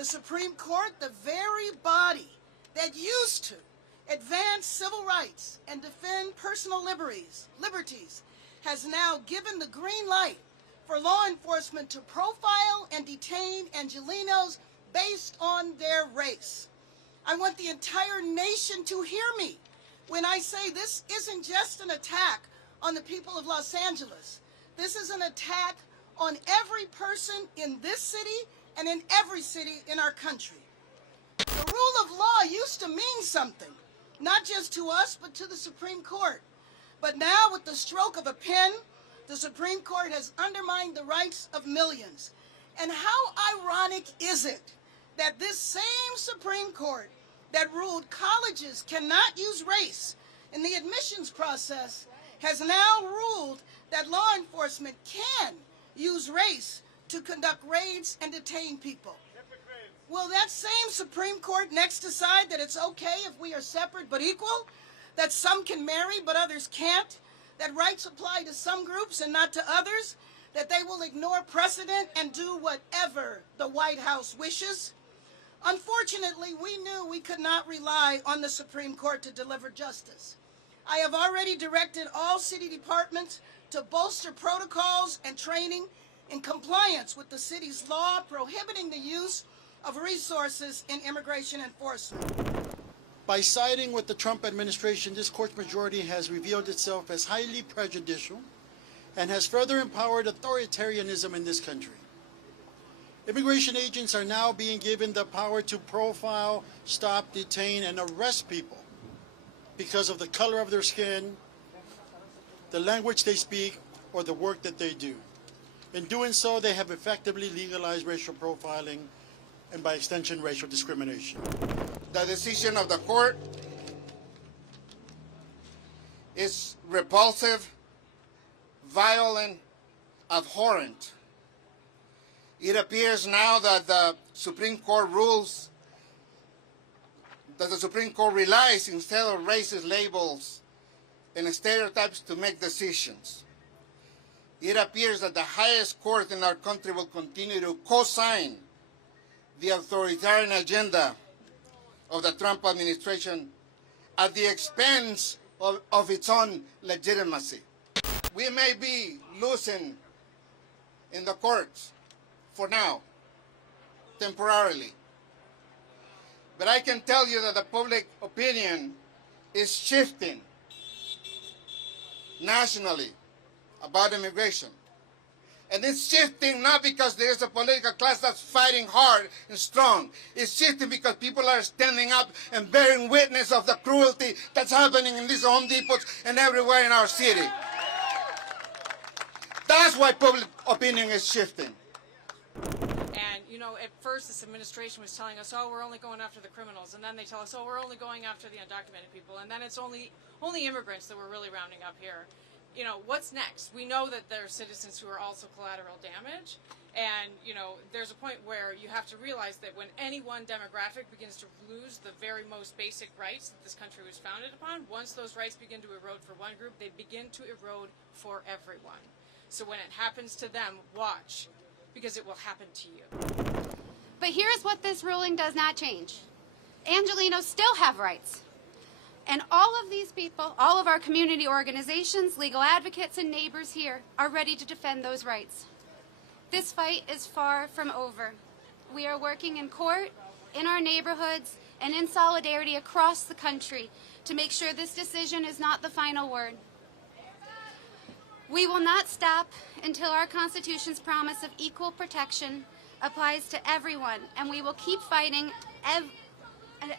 The Supreme Court, the very body that used to advance civil rights and defend personal liberties, has now given the green light for law enforcement to profile and detain Angelenos based on their race. I want the entire nation to hear me when I say this isn't just an attack on the people of Los Angeles. This is an attack on every person in this city and in every city in our country. The rule of law used to mean something, not just to us, but to the Supreme Court. But now, with the stroke of a pen, the Supreme Court has undermined the rights of millions. And how ironic is it that this same Supreme Court that ruled colleges cannot use race in the admissions process has now ruled that law enforcement can use race to conduct raids and detain people. Will that same Supreme Court next decide that it's okay if we are separate but equal? That some can marry but others can't? That rights apply to some groups and not to others? That they will ignore precedent and do whatever the White House wishes? Unfortunately, we knew we could not rely on the Supreme Court to deliver justice. I have already directed all city departments to bolster protocols and training in compliance with the city's law prohibiting the use of resources in immigration enforcement. By siding with the Trump administration, this court's majority has revealed itself as highly prejudicial and has further empowered authoritarianism in this country. Immigration agents are now being given the power to profile, stop, detain, and arrest people because of the color of their skin, the language they speak, or the work that they do. In doing so, they have effectively legalized racial profiling and, by extension, racial discrimination. The decision of the court is repulsive, violent, abhorrent. It appears now that the Supreme Court rules, that the Supreme Court relies instead of racist labels and stereotypes to make decisions. It appears that the highest court in our country will continue to co-sign the authoritarian agenda of the Trump administration at the expense of its own legitimacy. We may be losing in the courts for now, temporarily. But I can tell you that the public opinion is shifting nationally about immigration. And it's shifting not because there's a political class that's fighting hard and strong. It's shifting because people are standing up and bearing witness of the cruelty that's happening in these Home Depots and everywhere in our city. That's why public opinion is shifting. And, you know, at first this administration was telling us, oh, we're only going after the criminals. And then they tell us, oh, we're only going after the undocumented people. And then it's only immigrants that we're really rounding up here. You know, what's next? We know that there are citizens who are also collateral damage. And, you know, there's a point where you have to realize that when any one demographic begins to lose the very most basic rights that this country was founded upon, once those rights begin to erode for one group, they begin to erode for everyone. So when it happens to them, watch, because it will happen to you. But here's what this ruling does not change. Angelenos still have rights. And all of these people, all of our community organizations, legal advocates, and neighbors here are ready to defend those rights. This fight is far from over. We are working in court, in our neighborhoods, and in solidarity across the country to make sure this decision is not the final word. We will not stop until our Constitution's promise of equal protection applies to everyone, and we will keep fighting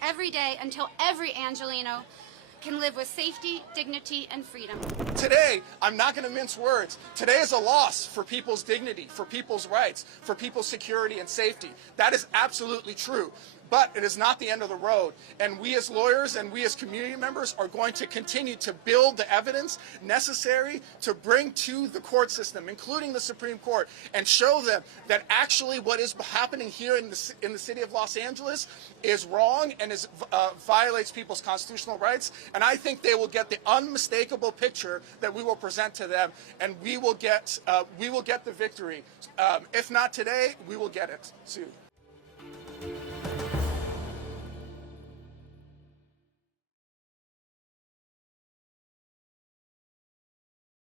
every day until every Angeleno can live with safety, dignity, and freedom. Today, I'm not going to mince words. Today is a loss for people's dignity, for people's rights, for people's security and safety. That is absolutely true. But it is not the end of the road. And we as lawyers and we as community members are going to continue to build the evidence necessary to bring to the court system, including the Supreme Court, and show them that actually what is happening here in the city of Los Angeles is wrong and violates people's constitutional rights. And I think they will get the unmistakable picture that we will present to them, and we will get the victory. If not today, we will get it soon.